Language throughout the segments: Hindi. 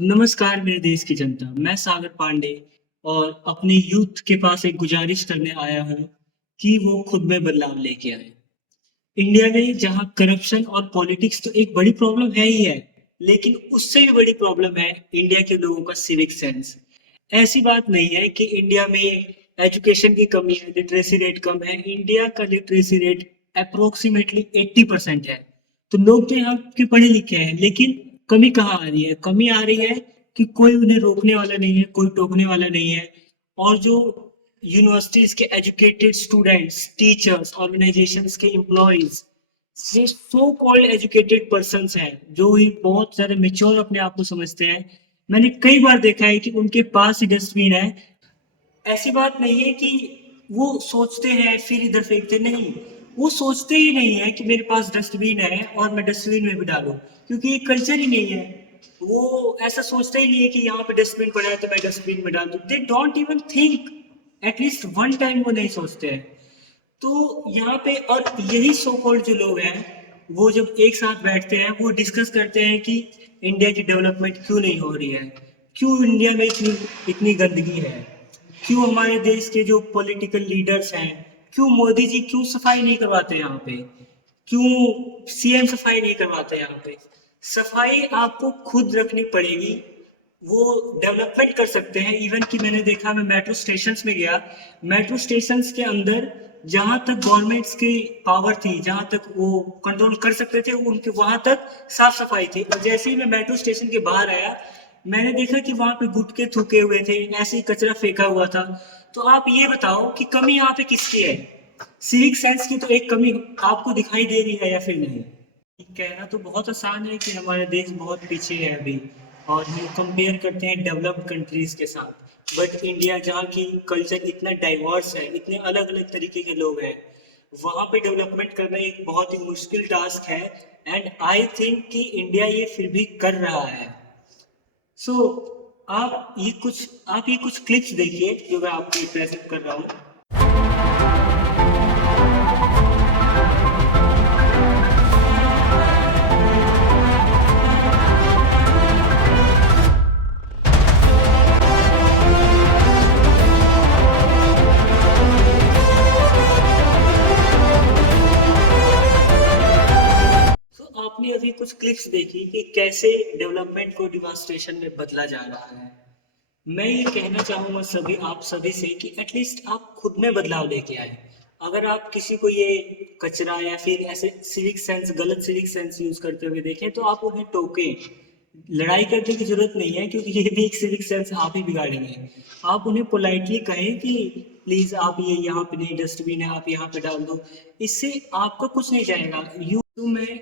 नमस्कार मेरे देश की जनता, मैं सागर पांडे और अपने यूथ के पास एक गुजारिश करने आया हूँ कि वो खुद में बदलाव लेके आए। इंडिया में जहाँ करप्शन और पॉलिटिक्स तो एक बड़ी प्रॉब्लम है ही है, लेकिन उससे भी बड़ी प्रॉब्लम है इंडिया के लोगों का सिविक सेंस। ऐसी बात नहीं है कि इंडिया में एजुकेशन की कमी है, लिटरेसी रेट कम है। इंडिया का लिटरेसी रेट अप्रोक्सीमेटली 80% है। तो लोग तो यहाँ के पढ़े लिखे हैं, लेकिन कमी कहाँ आ रही है? कमी आ रही है कि कोई उन्हें रोकने वाला नहीं है, कोई टोकने वाला नहीं है। और जो यूनिवर्सिटीज के एजुकेटेड स्टूडेंट्स, टीचर्स, ऑर्गेनाइजेशंस के एम्प्लॉयज, ये सो कॉल्ड एजुकेटेड पर्सन्स हैं जो ही बहुत सारे मेच्योर अपने आप को समझते हैं। मैंने कई बार देखा है कि उनके पास ही डस्टबिन है। ऐसी बात नहीं है कि वो सोचते हैं फिर इधर फेंकते नहीं। वो सोचते ही नहीं है कि मेरे पास डस्टबिन है और मैं डस्टबिन में भी डालूं, क्योंकि ये कल्चर ही नहीं है। वो ऐसा सोचता ही नहीं है कि यहाँ पे डस्टबिन पड़ा है तो मैं डस्टबिन में डाल दूं। They don't even think, at least one time वो नहीं सोचते हैं। तो यहाँ पे और यही सो कॉल्ड जो लोग हैं, वो जब एक साथ बैठते हैं वो डिस्कस करते हैं कि इंडिया की डेवलपमेंट क्यों नहीं हो रही है, क्यों इंडिया में इतनी इतनी गंदगी है, क्यों हमारे देश के जो पॉलिटिकल लीडर्स हैं, क्यों मोदी जी क्यों सफाई नहीं करवाते यहाँ पे, क्यों सीएम सफाई नहीं करवाते यहाँ पे। सफाई आपको खुद रखनी पड़ेगी। वो डेवलपमेंट कर सकते हैं। इवन कि मैंने देखा, मैं मेट्रो स्टेशन में गया, मेट्रो स्टेशन के अंदर जहां तक गवर्नमेंट्स की पावर थी, जहां तक वो कंट्रोल कर सकते थे, उनके वहां तक साफ सफाई थी। और जैसे ही मैं मेट्रो स्टेशन के बाहर आया, मैंने देखा कि वहां पे गुटके थूके हुए थे, ऐसे ही कचरा फेंका हुआ था। तो आप ये बताओ कि कमी यहाँ पे किसकी है? सिविक सेंस की तो एक कमी आपको दिखाई दे रही है या फिर नहीं? कहना तो बहुत आसान है कि हमारे देश बहुत पीछे है अभी, और हम कंपेयर करते हैं डेवलप्ड कंट्रीज के साथ। बट इंडिया, जहाँ की कल्चर इतना डाइवर्स है, इतने अलग अलग तरीके के लोग हैं, वहाँ पे डेवलपमेंट करना एक बहुत ही मुश्किल टास्क है। एंड आई थिंक कि इंडिया ये फिर भी कर रहा है। सो आप ये कुछ क्लिप्स देखिए जो मैं आपको प्रेजेंट कर रहा हूँ। तो आपने अभी कुछ क्लिप्स देखी कि कैसे डेवलपमेंट को डिवास्टेशन में बदला जा रहा है। मैं ये कहना चाहूंगा आप सभी से कि एटलीस्ट आप खुद में बदलाव लेके आए। अगर आप किसी को ये कचरा या फिर ऐसे सिविक सेंस, गलत सिविक सेंस यूज करते हुए देखें, तो आप उन्हें टोकें। लड़ाई करने की जरूरत नहीं है, क्योंकि ये भी एक सिविक सेंस आप ही बिगाड़ेंगे। आप उन्हें पोलाइटली कहें कि प्लीज आप ये यहाँ पे नहीं, डस्टबिन है आप यहाँ पे डाल दो। इससे आपका कुछ नहीं जाएगा। यू तो मैं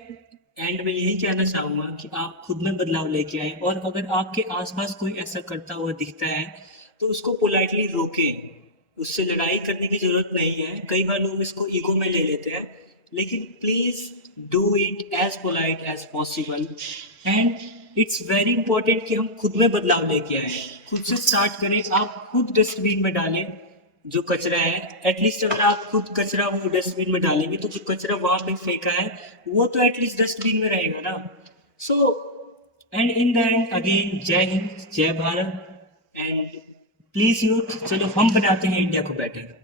एंड में यही कहना चाहूंगा कि आप खुद में बदलाव लेके आए, और अगर आपके आसपास कोई ऐसा करता हुआ दिखता है तो उसको पोलाइटली रोकें। उससे लड़ाई करने की जरूरत नहीं है। कई बार लोग इसको ईगो में ले लेते हैं, लेकिन please do it as polite as possible. And it's very important कि हम खुद में बदलाव लेके आए, खुद से स्टार्ट करें। आप खुद डस्टबिन में डालें जो कचरा है। एटलीस्ट अगर आप खुद कचरा वो डस्टबिन में डालेंगे, तो जो कचरा वहां पे फेंका है वो तो एटलीस्ट डस्टबिन में रहेगा ना। So and in the end again, जय हिंद, जय भारत। एंड प्लीज यूथ, चलो हम बनाते हैं इंडिया को बेटर।